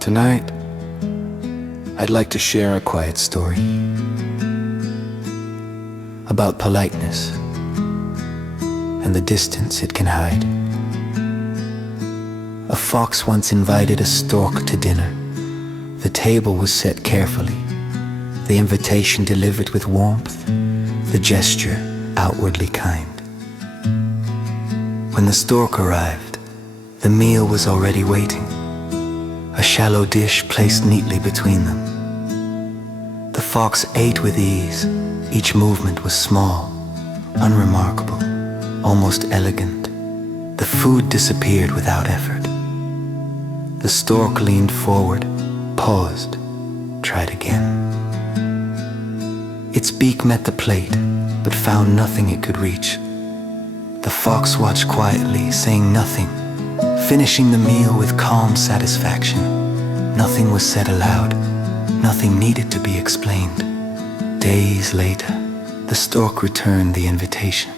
Tonight, I'd like to share a quiet story about politeness and the distance it can hide. A fox once invited a stork to dinner. The table was set carefully, the invitation delivered with warmth, the gesture outwardly kind. When the stork arrived, the meal was already waiting, a shallow dish placed neatly between them. The fox ate with ease. Each movement was small, unremarkable, almost elegant. The food disappeared without effort. The stork leaned forward, paused, tried again. Its beak met the plate, but found nothing it could reach. The fox watched quietly, saying nothing, finishing the meal with calm satisfaction. Nothing was said aloud, nothing needed to be explained. Days later, the stork returned the invitation.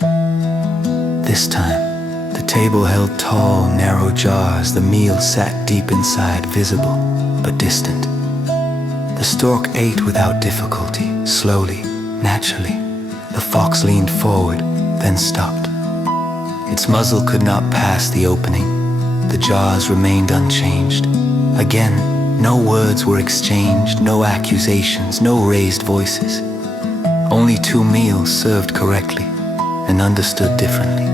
This time, the table held tall, narrow jars. The meal sat deep inside, visible but distant. The stork ate without difficulty, slowly, naturally. The fox leaned forward, then stopped. Its muzzle could not pass the opening. The jars remained unchanged. Again, no words were exchanged, no accusations, no raised voices. Only two meals served correctly and understood differently.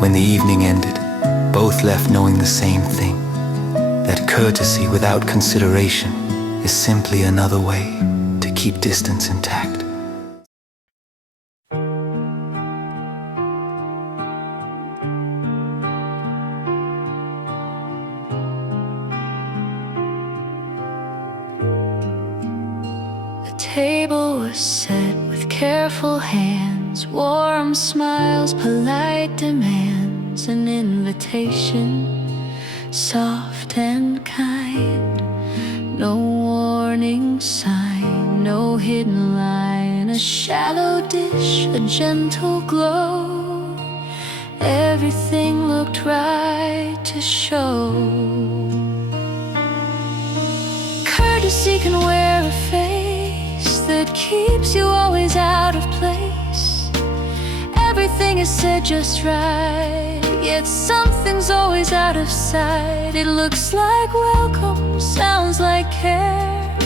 When the evening ended, both left knowing the same thing, that courtesy without consideration is simply another way to keep distance intact. The table was set with careful hands, warm smiles, polite demands, an invitation, soft and kind. No warning sign, no hidden line, a shallow dish, a gentle glow. Everything looked right to show. Courtesy can wear a face that keeps you always out of place. Everything is said just right, yet something's always out of sight. It looks like welcome, sounds like care,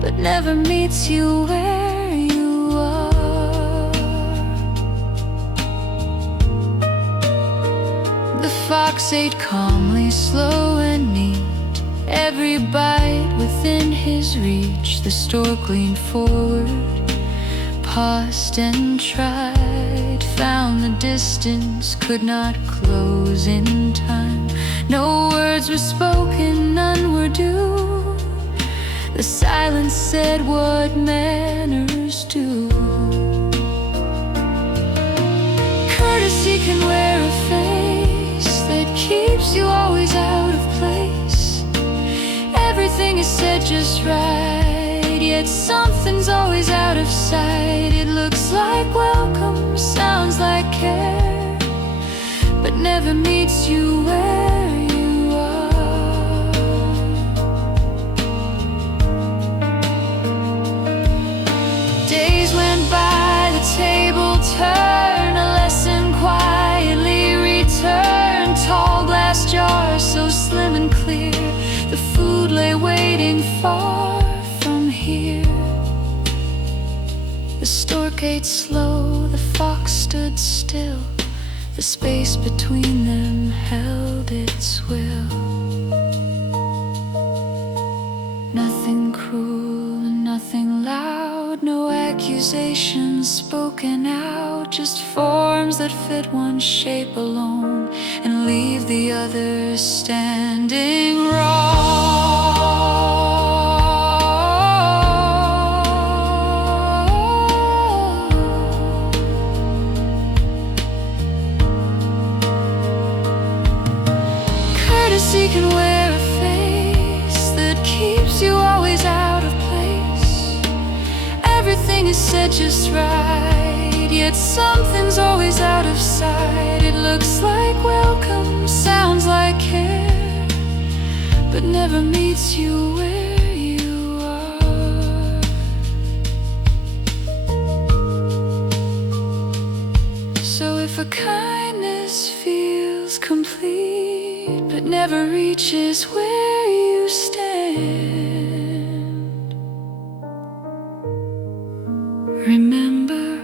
but never meets you where you are. The fox ate calmly, slow and neat, every bite within his reach. The stork leaned forward, paused and tried, found the distance could not close in time. No words were spoken, none were due. The silence said what manners do. Courtesy can wear a face that keeps you always out of place. Everything is said just right, yet something's always out of sight. It looks like welcome, sounds like care, but never meets you where you are. Days went by, the table turned, a lesson quietly returned. Tall glass jars so slim and clear, the food lay waiting far from here. The stork ate slow, the fox stood still. The space between them held its will. Nothing cruel and nothing loud, no accusations spoken out, just forms that fit one shape alone and leave the other standing wrong. Courtesy can wear a face that keeps you always out of place. Everything is said just right, yet something's always out of sight. It looks like welcome, sounds like care, but never meets you where you are. So if a kindness feels complete, but never reaches where you stand, remember,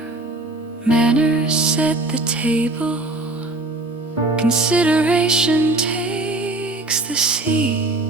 manners set the table, consideration takes the seat.